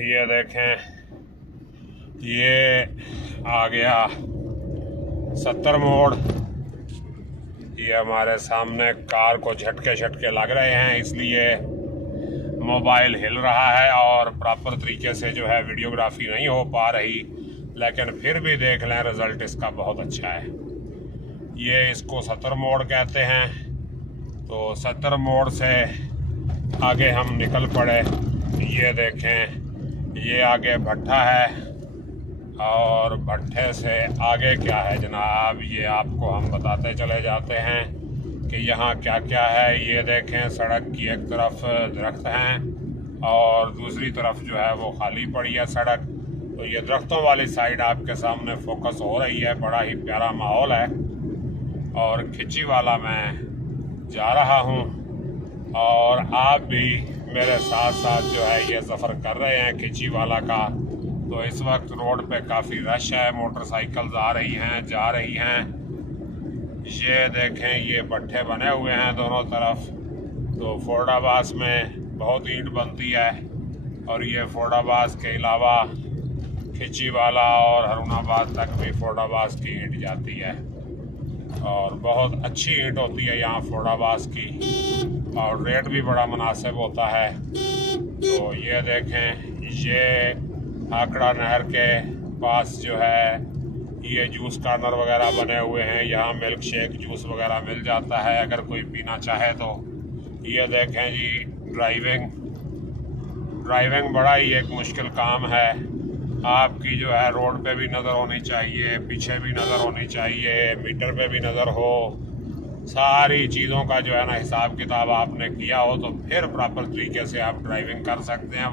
ये देखें, ये आ गया 70 मोड़। ये हमारे सामने कार को झटके झटके लग रहे हैं, इसलिए मोबाइल हिल रहा है और प्रॉपर तरीके से जो है वीडियोग्राफी नहीं हो पा रही, लेकिन फिर भी देख लें रिज़ल्ट इसका बहुत अच्छा है। ये इसको 70 मोड़ कहते हैं। तो 70 मोड़ से आगे हम निकल पड़े। ये देखें, ये आगे भट्ठा है और भट्ठे से आगे क्या है जनाब, ये आपको हम बताते चले जाते हैं कि यहाँ क्या क्या है। ये देखें, सड़क की एक तरफ दरख्त हैं और दूसरी तरफ जो है वो खाली पड़ी है सड़क। तो ये दरख्तों वाली साइड आपके सामने फोकस हो रही है। बड़ा ही प्यारा माहौल है और खिची वाला मैं जा रहा हूँ और आप भी मेरे साथ साथ जो है ये सफ़र कर रहे हैं खिची वाला का। तो इस वक्त रोड पे काफ़ी रश है, मोटरसाइकिल्स आ रही हैं जा रही हैं। ये देखें, ये भट्ठे बने हुए हैं दोनों तरफ। तो फोर्डाबाद में बहुत ईंट बनती है और ये फोर्डाबाद के अलावा खिचीवाला और हरुणाबाद तक भी फोर्डाबाद की ईंट जाती है और बहुत अच्छी ईंट होती है यहाँ फोर्डाबाद की और रेट भी बड़ा मुनासिब होता है। तो ये देखें, ये आकड़ा नहर के पास जो है ये जूस कॉर्नर वगैरह बने हुए हैं। यहाँ मिल्क शेक जूस वगैरह मिल जाता है अगर कोई पीना चाहे तो। ये देखें जी, ड्राइविंग बड़ा ही एक मुश्किल काम है। आपकी जो है रोड पे भी नज़र होनी चाहिए, पीछे भी नज़र होनी चाहिए, मीटर पे भी नज़र हो। सारी चीज़ों का जो है ना हिसाब किताब आपने किया हो तो फिर प्रॉपर तरीके से आप ड्राइविंग कर सकते हैं।